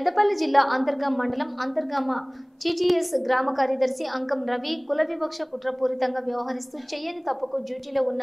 పెద్దపల్లి జిల్లా అంతర్గాం మండలం అంతర్గామ టీటీఎస్ గ్రామ కార్యదర్శి అంకం రవి కుల వివక్ష కుట్రపూరితంగా వ్యవహరిస్తూ చేయని తప్పుకు డ్యూటీలో ఉన్న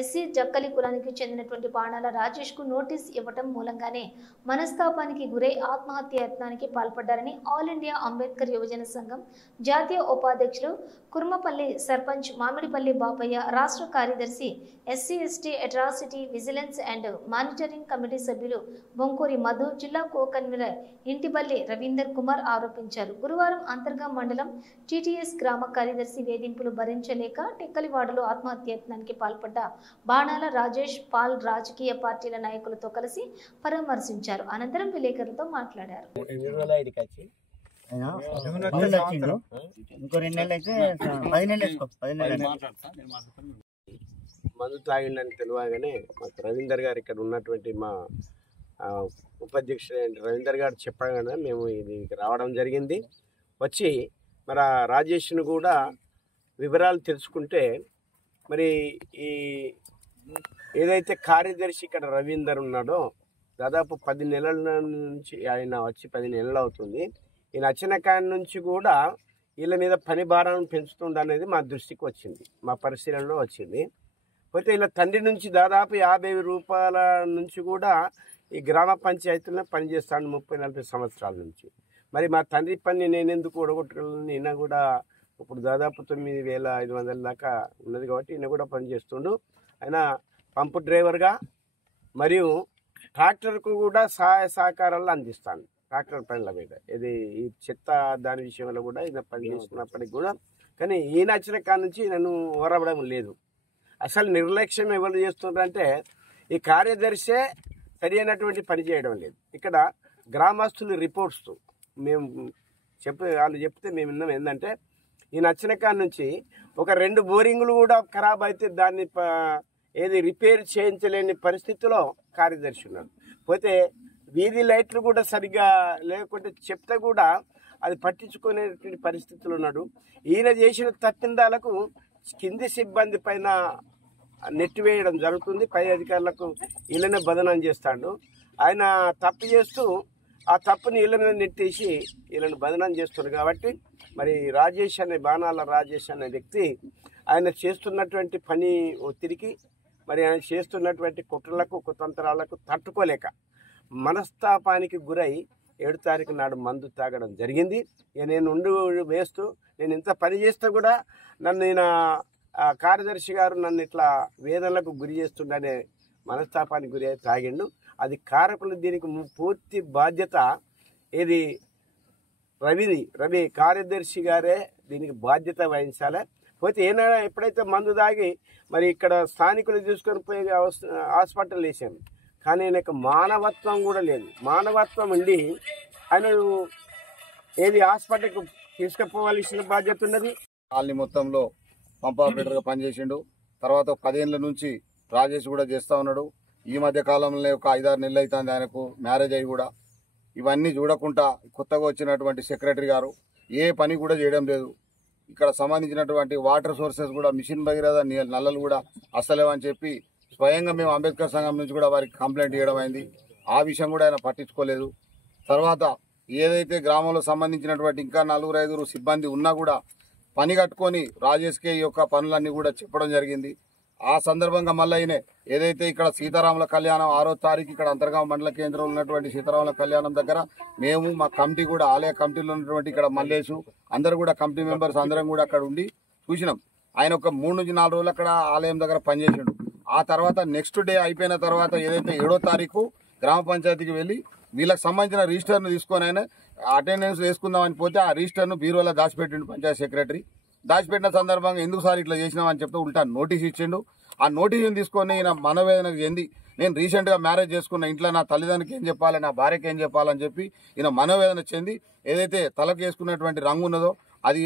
ఎస్సీ జక్కలి కులానికి చెందినటువంటి బాణాల రాజేష్ కు నోటీస్ ఇవ్వటం మూలంగానే మనస్తాపానికి గురై ఆత్మహత్య యత్నానికి పాల్పడ్డారని ఆల్ ఇండియా అంబేద్కర్ యువజన సంఘం జాతీయ ఉపాధ్యక్షులు కుర్మపల్లి సర్పంచ్ మామిడిపల్లి బాపయ్య, రాష్ట్ర కార్యదర్శి SC ST atrocity vigilance and monitoring committee సభ్యులు బొంకూరి మధు, జిల్లా కో-కన్వీనర్ ఇంటిపల్లి రవీందర్ కుమార్ ఆరోపించారు. గురువారం అంతర్గాం మండలం టీటీఎస్ గ్రామ కార్యదర్శి వేధింపులు భరించలేక టెక్కలివాడలో ఆత్మహత్యయత్నానికి పాల్పడ్డ బాణాల రాజేష్ పాల్ రాజకీయ పార్టీల నాయకులతో కలిసి పరామర్శించారు. అనంతరం విలేకరులతో మాట్లాడారు. మందు తాగిండని తెలియగానే మాకు రవీందర్ గారు ఇక్కడ ఉన్నటువంటి మా ఉపాధ్యక్షుడు రవీందర్ గారు చెప్పగానే మేము ఇది రావడం జరిగింది. వచ్చి మరి ఆ రాజేష్ను కూడా వివరాలు తెలుసుకుంటే మరి ఈ ఏదైతే కార్యదర్శి ఇక్కడ రవీందర్ ఉన్నాడో దాదాపు 10 నెలల నుంచి ఆయన వచ్చి 10 నెలలు అవుతుంది. ఈయన వచ్చిన కాడి నుంచి కూడా వీళ్ళ మీద పని భారాన్ని పెంచుతుందనేది మా దృష్టికి వచ్చింది, మా పరిశీలనలో వచ్చింది. పోతే ఇలా తండ్రి నుంచి దాదాపు 50 రూపాయల నుంచి కూడా ఈ గ్రామ పంచాయతీలో పనిచేస్తాను 30-40 సంవత్సరాల నుంచి. మరి మా తండ్రి పని నేను ఎందుకు ఓడగొట్టుకోవాలని ఈయన కూడా ఇప్పుడు దాదాపు 9,500 దాకా ఉన్నది కాబట్టి ఈయన కూడా పనిచేస్తుండు. ఆయన పంపు డ్రైవర్గా మరియు ట్రాక్టర్కు కూడా సహాయ సహకారాలు అందిస్తాను. ట్రాక్టర్ పనుల మీద ఇది ఈ చెత్త దాని విషయంలో కూడా ఈయన పని చేస్తున్నప్పటికి కూడా, కానీ ఈయన వచ్చిన కాడ నుంచి నన్ను ఓరవడం లేదు. అసలు నిర్లక్ష్యం ఎవరు చేస్తున్నారంటే ఈ కార్యదర్శే సరి అయినటువంటి పని చేయడం లేదు. ఇక్కడ గ్రామస్తులు రిపోర్ట్స్ మేము వాళ్ళు చెప్తే మేము విన్నాం ఏంటంటే ఈయన వచ్చిన కాడ నుంచి ఒక 2 బోరింగులు కూడా ఖరాబ్ అయితే దాన్ని ఏది రిపేర్ చేయించలేని పరిస్థితిలో కార్యదర్శి ఉన్నాడు. పోతే వీధి లైట్లు కూడా సరిగ్గా లేకుంటే చెప్తే కూడా అది పట్టించుకునేటువంటి పరిస్థితులు ఉన్నాడు. ఈయన చేసిన తప్పిందాలకు కింది సిబ్బంది పైన నెట్టివేయడం జరుగుతుంది. పై అధికారులకు వీళ్ళనే బదనం చేస్తాడు. ఆయన తప్పు చేస్తూ ఆ తప్పుని వీళ్ళ మీద నెట్టేసి వీళ్ళని బదనం చేస్తున్నారు. కాబట్టి మరి రాజేష్ అనే బాణాల రాజేష్ అనే వ్యక్తి ఆయన చేస్తున్నటువంటి పని ఒత్తిడికి మరి ఆయన చేస్తున్నటువంటి కుట్రలకు కుతంత్రాలకు తట్టుకోలేక మనస్తాపానికి గురై 7 తారీఖు నాడు మందు తాగడం జరిగింది. ఇక నేను వేస్తూ నేను ఇంత పని చేస్తే కూడా నన్ను ఈయన కార్యదర్శి గారు నన్ను ఇట్లా వేదనలకు గురి చేస్తుండనే మనస్తాపానికి గురి అయి తాగిండు. అది కారకులు దీనికి పూర్తి బాధ్యత ఏది రవి కార్యదర్శి గారే దీనికి బాధ్యత వహించాలి. పోతే ఏమైనా ఎప్పుడైతే మందు తాగి మరి ఇక్కడ స్థానికులు తీసుకొని పోయి హాస్పిటల్ వేసాము, కానీ ఆయనకు మానవత్వం కూడా లేదు. మానవత్వం ఉండి ఆయన ఏది హాస్పిటల్కి తీసుకుపోవాల్సిన బాధ్యత ఉన్నది. కాలనీ మొత్తంలో పంప్ ఆపరేటర్గా పనిచేసిండు. తర్వాత 10 ఏళ్ళ నుంచి రాజేష్ కూడా చేస్తూ ఉన్నాడు. ఈ మధ్య కాలంలో ఒక 5-6 నెలలు అవుతుంది ఆయనకు మ్యారేజ్ అయ్యి కూడా. ఇవన్నీ చూడకుండా కొత్తగా వచ్చినటువంటి సెక్రటరీ గారు ఏ పని కూడా చేయడం లేదు. ఇక్కడ సంబంధించినటువంటి వాటర్ సోర్సెస్ కూడా మిషన్ భగీరథ నల్లలు కూడా అస్సలేవని చెప్పి స్వయంగా మేము అంబేద్కర్ సంఘం నుంచి కూడా వారికి కంప్లైంట్ చేయడం అయింది. ఆ విషయం కూడా ఆయన పట్టించుకోలేదు. తర్వాత ఏదైతే గ్రామంలో సంబంధించినటువంటి ఇంకా 4-5 సిబ్బంది ఉన్నా కూడా పని కట్టుకొని రాజేష్కే ఈ యొక్క పనులన్నీ కూడా చెప్పడం జరిగింది. ఆ సందర్భంగా మళ్ళీ ఈయన ఏదైతే ఇక్కడ సీతారాముల కళ్యాణం 6వ తారీఖు ఇక్కడ అంతర్గామ మండల కేంద్రంలో ఉన్నటువంటి సీతారాముల కళ్యాణం దగ్గర మేము మా కమిటీ కూడా ఆలయ కమిటీలో ఉన్నటువంటి ఇక్కడ మల్లేషు అందరూ కూడా కమిటీ మెంబర్స్ అందరం కూడా అక్కడ ఉండి చూసినాం. ఆయన ఒక 3 నుంచి 4 రోజులు అక్కడ ఆలయం దగ్గర పనిచేసాడు. ఆ తర్వాత నెక్స్ట్ డే అయిపోయిన తర్వాత ఏదైతే 7వ తారీఖు గ్రామ పంచాయతీకి వెళ్ళి వీళ్ళకి సంబంధించిన రిజిస్టర్ను తీసుకొని ఆయన అటెండెన్స్ వేసుకుందామని పోతే ఆ రిజిస్టర్ను బీరోలో దాచిపెట్టిండు పంచాయతీ సెక్రటరీ. దాచిపెట్టిన సందర్భంగా ఎందుకు సార్ ఇట్లా చేసినామని చెప్తే ఉల్టా నోటీస్ ఇచ్చిండు. ఆ నోటీసుని తీసుకొని ఈయన మనోవేదనకు చెంది నేను రీసెంట్గా మ్యారేజ్ చేసుకున్న ఇంట్లో నా తల్లిదండ్రులకి ఏం చెప్పాలి, నా భార్యకి ఏం చెప్పాలని చెప్పి ఈయన మనోవేదన చెంది ఏదైతే తలకు వేసుకున్నటువంటి రంగు ఉన్నదో అది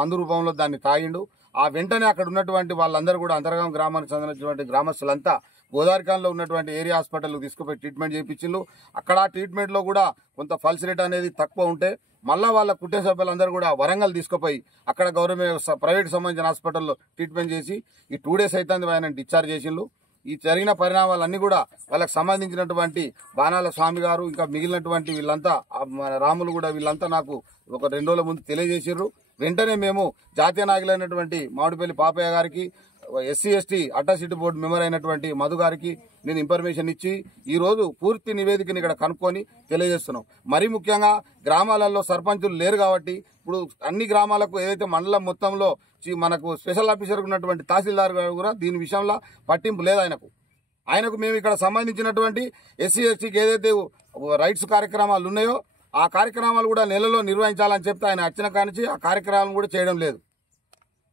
మందు రూపంలో దాన్ని తాగిండు. ఆ వెంటనే అక్కడ ఉన్నటువంటి వాళ్ళందరూ కూడా అంతర్గామ గ్రామానికి సంబంధించినటువంటి గ్రామస్తులంతా గోదావరిఖాన్లో ఉన్నటువంటి ఏరియా హాస్పిటల్కి తీసుకుపోయి ట్రీట్మెంట్ చేయించిండ్రు. అక్కడ ట్రీట్మెంట్లో కూడా కొంత ఫల్స్ రేట్ అనేది తక్కువ ఉంటే మళ్ళా వాళ్ళ కుటుంబ సభ్యులందరూ కూడా వరంగల్ తీసుకుపోయి అక్కడ గవర్నమెంట్ ప్రైవేట్ సంబంధించిన హాస్పిటల్లో ట్రీట్మెంట్ చేసి ఈ 2 days అయితే ఆయన డిశ్చార్జ్ చేసిండ్రు. ఈ జరిగిన పరిణామాలన్నీ కూడా వాళ్ళకి సంబంధించినటువంటి బాణాల స్వామి గారు ఇంకా మిగిలినటువంటి వీళ్ళంతా రాములు కూడా వీళ్ళంతా నాకు ఒక 2 రోజుల ముందు తెలియజేసారు. వెంటనే మేము జాతీయ నాయకులైనటువంటి మామిడిపల్లి పాపయ్య గారికి, SC/ST అట్రాసిటీ బోర్డు మెంబర్ అయినటువంటి మధు గారికి నేను ఇన్ఫర్మేషన్ ఇచ్చి ఈ రోజు పూర్తి నివేదికని ఇక్కడ కనుక్కొని తెలియజేస్తున్నాం. మరీ ముఖ్యంగా గ్రామాలలో సర్పంచులు లేరు కాబట్టి ఇప్పుడు అన్ని గ్రామాలకు ఏదైతే మండలం మొత్తంలో మనకు స్పెషల్ ఆఫీసర్ ఉన్నటువంటి తహసీల్దార్ గారు కూడా దీని విషయంలో పట్టింపు లేదు ఆయనకు మేము ఇక్కడ సంబంధించినటువంటి SC/STకి ఏదైతే రైట్స్ కార్యక్రమాలు ఉన్నాయో ఆ కార్యక్రమాలు కూడా నెలలో నిర్వహించాలని చెప్తే ఆయన వచ్చిన కానించి ఆ కార్యక్రమాలను కూడా చేయడం లేదు.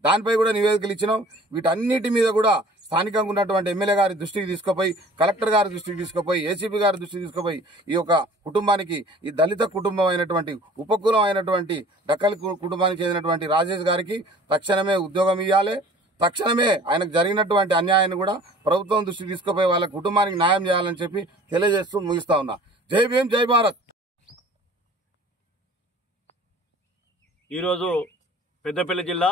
దానిపై కూడా నివేదికలు ఇచ్చినాం. వీటన్నిటి మీద కూడా స్థానికంగా ఉన్నటువంటి ఎమ్మెల్యే గారి దృష్టికి తీసుకుపోయి, కలెక్టర్ గారి దృష్టికి తీసుకుపోయి, ACP గారి దృష్టికి తీసుకుపోయి ఈ యొక్క కుటుంబానికి, ఈ దళిత కుటుంబం అయినటువంటి ఉపకులం అయినటువంటి డక్కలి కుటుంబానికి చెందినటువంటి రాజేష్ గారికి తక్షణమే ఉద్యోగం ఇవ్వాలి. తక్షణమే ఆయనకు జరిగినటువంటి అన్యాయాన్ని కూడా ప్రభుత్వం దృష్టికి తీసుకుపోయి వాళ్ళ కుటుంబానికి న్యాయం చేయాలని చెప్పి తెలియజేస్తూ ముగిస్తా ఉన్నా. జై భీమ్, జై భారత్. ఈరోజు పెద్దపల్లి జిల్లా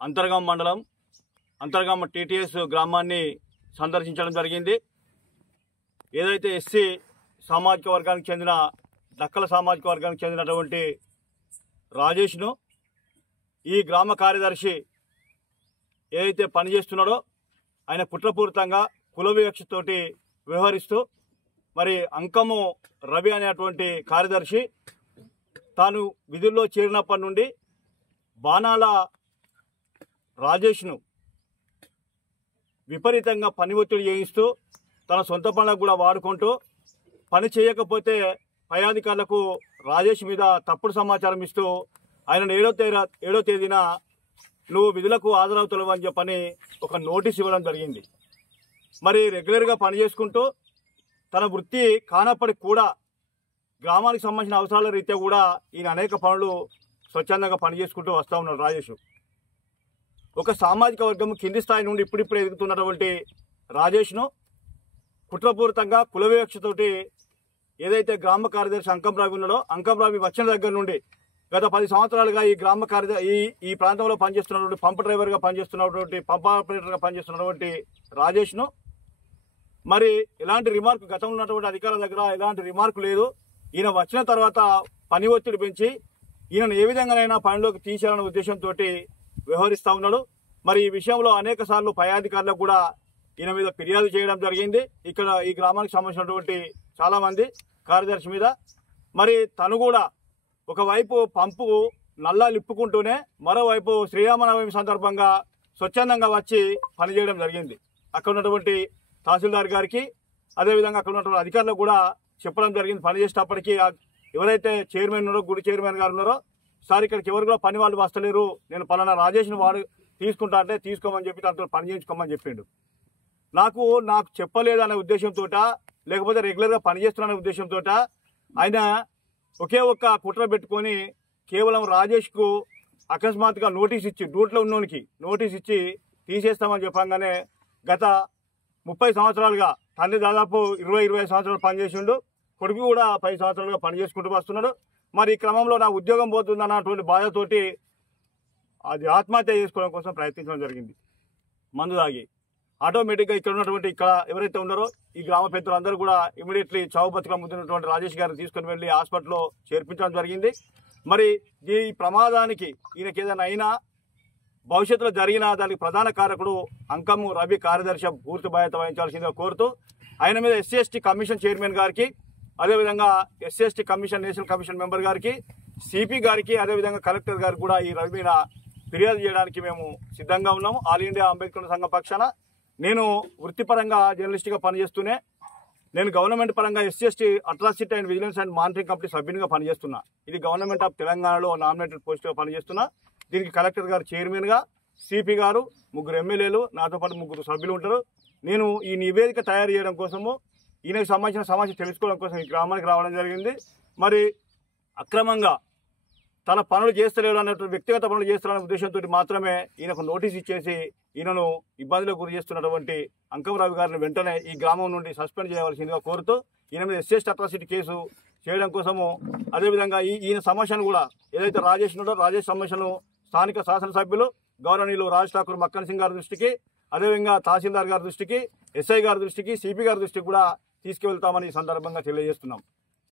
అంతర్గామ మండలం అంతర్గామ TTS గ్రామాన్ని సందర్శించడం జరిగింది. ఏదైతే SC సామాజిక వర్గానికి చెందిన దక్కల సామాజిక వర్గానికి చెందినటువంటి రాజేష్ను ఈ గ్రామ కార్యదర్శి ఏదైతే పనిచేస్తున్నాడో ఆయన కుట్రపూరితంగా కుల వివక్షతోటి వ్యవహరిస్తూ మరి అంకము రవి అనేటువంటి కార్యదర్శి తాను విధుల్లో చేరినప్పటి నుండి బాణాల రాజేష్ను విపరీతంగా పని ఒత్తిడి చేయిస్తూ తన సొంత పనులకు కూడా వాడుకుంటూ పని చేయకపోతే పై అధికారులకు రాజేష్ మీద తప్పుడు సమాచారం ఇస్తూ ఆయన 7వ తేదీన నువ్వు విధులకు హాజరవుతావు అని చెప్పని ఒక నోటీస్ ఇవ్వడం జరిగింది. మరి రెగ్యులర్గా పని చేసుకుంటూ తన వృత్తి కానప్పటికి కూడా గ్రామానికి సంబంధించిన అవసరాల రీత్యా కూడా ఈయన అనేక పనులు స్వచ్ఛందంగా పనిచేసుకుంటూ వస్తూ ఉన్నాడు రాజేష్. ఒక సామాజిక వర్గం కింది స్థాయి నుండి ఇప్పుడిప్పుడు ఎదుగుతున్నటువంటి రాజేష్ను కుట్రపూరితంగా కుల వివక్షతోటి ఏదైతే గ్రామ కార్యదర్శి అంకం రావి ఉన్నాడో, అంకం రావి వచ్చిన దగ్గర నుండి గత 10 సంవత్సరాలుగా ఈ గ్రామ ఈ ప్రాంతంలో పనిచేస్తున్నటువంటి పంప్ డ్రైవర్గా పనిచేస్తున్నటువంటి పంప్ ఆపరేటర్గా పనిచేస్తున్నటువంటి రాజేష్ను మరి ఎలాంటి రిమార్క్ గతంలో ఉన్నటువంటి అధికారుల దగ్గర ఎలాంటి రిమార్క్ లేదు. ఈయన వచ్చిన తర్వాత పని ఒత్తిడి పెంచి ఈయనను ఏ విధంగానైనా పనిలోకి తీసేయాలనే ఉద్దేశంతో వ్యవహరిస్తూ ఉన్నాడు. మరి ఈ విషయంలో అనేక సార్లు పై అధికారులకు కూడా ఈయన మీద ఫిర్యాదు చేయడం జరిగింది. ఇక్కడ ఈ గ్రామానికి సంబంధించినటువంటి చాలా మంది కార్యదర్శి మీద. మరి తను కూడా ఒకవైపు పంపు నల్లాలు ఇప్పుకుంటూనే మరోవైపు శ్రీరామనవమి సందర్భంగా స్వచ్ఛందంగా వచ్చి పనిచేయడం జరిగింది. అక్కడ ఉన్నటువంటి తహసీల్దార్ గారికి అదేవిధంగా అక్కడ ఉన్నటువంటి అధికారులకు కూడా చెప్పడం జరిగింది. పనిచేసేటప్పటికీ ఎవరైతే చైర్మన్ ఉన్నారో, గుడి చైర్మన్ గారు ఉన్నారో, సార్ ఇక్కడికి ఎవరు కూడా పని వాళ్ళు వస్తలేరు, నేను పలానా రాజేష్ని వాడు తీసుకుంటా అంటే తీసుకోమని చెప్పి దాంతో పని చేయించుకోమని చెప్పిండు. నాకు చెప్పలేదనే ఉద్దేశంతో లేకపోతే రెగ్యులర్గా పనిచేస్తున్న ఉద్దేశంతో ఆయన ఒకే ఒక్క కుట్ర పెట్టుకొని కేవలం రాజేష్కు అకస్మాత్తుగా నోటీస్ ఇచ్చి, డ్యూటీలో ఉన్నోనికి నోటీస్ ఇచ్చి తీసేస్తామని చెప్పంగానే గత 30 సంవత్సరాలుగా తండ్రి దాదాపు 20-25 సంవత్సరాలు పనిచేసిండు, కొడుకు కూడా 10 సంవత్సరాలుగా పనిచేసుకుంటూ వస్తున్నాడు. మరి ఈ క్రమంలో నా ఉద్యోగం పోతుందన్నటువంటి బాధతోటి అది ఆత్మహత్య చేసుకోవడం కోసం ప్రయత్నించడం జరిగింది. మందు తాగి ఆటోమేటిక్గా ఇక్కడ ఎవరైతే ఉన్నారో ఈ గ్రామ పెద్దలందరూ కూడా ఇమీడియట్లీ చావు బతుకం ముద్దున్నటువంటి రాజేష్ గారిని తీసుకుని వెళ్ళి హాస్పిటల్లో చేర్పించడం జరిగింది. మరి ఈ ప్రమాదానికి ఈయనకి ఏదైనా అయినా భవిష్యత్తులో జరిగిన దానికి ప్రధాన కారకుడు అంకము రవి కార్యదర్శి పూర్తి బాధ్యత వహించాల్సిందిగా కోరుతూ ఆయన మీద SC/ST కమిషన్ చైర్మన్ గారికి, అదేవిధంగా SC/ST commission national commission member గారికి, CP గారికి, అదేవిధంగా కలెక్టర్ గారికి కూడా ఈ రవి మీద ఫిర్యాదు చేయడానికి మేము సిద్ధంగా ఉన్నాము. ఆల్ ఇండియా అంబేద్కర్ సంఘం పక్షాన నేను వృత్తిపరంగా జర్నలిస్ట్గా పనిచేస్తూనే నేను గవర్నమెంట్ పరంగా SC/ST atrocity and vigilance and monitoring committee సభ్యునిగా పనిచేస్తున్నా. ఇది గవర్నమెంట్ ఆఫ్ తెలంగాణలో నామినేటెడ్ పోస్టుగా పనిచేస్తున్నా. దీనికి కలెక్టర్ గారు చైర్మన్గా, CP గారు, 3 ఎమ్మెల్యేలు, నాతో పాటు 3 సభ్యులు ఉంటారు. నేను ఈ నివేదిక తయారు చేయడం కోసము, ఈయనకు సంబంధించిన సమస్య తెలుసుకోవడం కోసం ఈ గ్రామానికి రావడం జరిగింది. మరి అక్రమంగా తన పనులు చేస్తలేడు అన్నటువంటి వ్యక్తిగత పనులు చేస్తారనే ఉద్దేశంతో మాత్రమే ఈయనకు నోటీస్ ఇచ్చేసి ఈయనను ఇబ్బందులకు గురి చేస్తున్నటువంటి అంకం రవి గారిని వెంటనే ఈ గ్రామం నుండి సస్పెండ్ చేయవలసిందిగా కోరుతూ ఈయన మీద SC/ST అట్రాసిటీ కేసు చేయడం కోసము, అదేవిధంగా ఈయన సమస్యను కూడా ఏదైతే రాజేష్ ఉన్నాడో రాజేష్ సమస్యను స్థానిక శాసనసభ్యులు గౌరవనీయులు రాజ్ ఠాకూర్ మక్కన్ సింగ్ గారి దృష్టికి, అదేవిధంగా తహసీల్దార్ గారి దృష్టికి, ఎస్ఐ గారి దృష్టికి, సిపి గారి దృష్టికి కూడా తీసుకువెళ్తామని ఈ సందర్భంగా తెలియజేస్తున్నాం.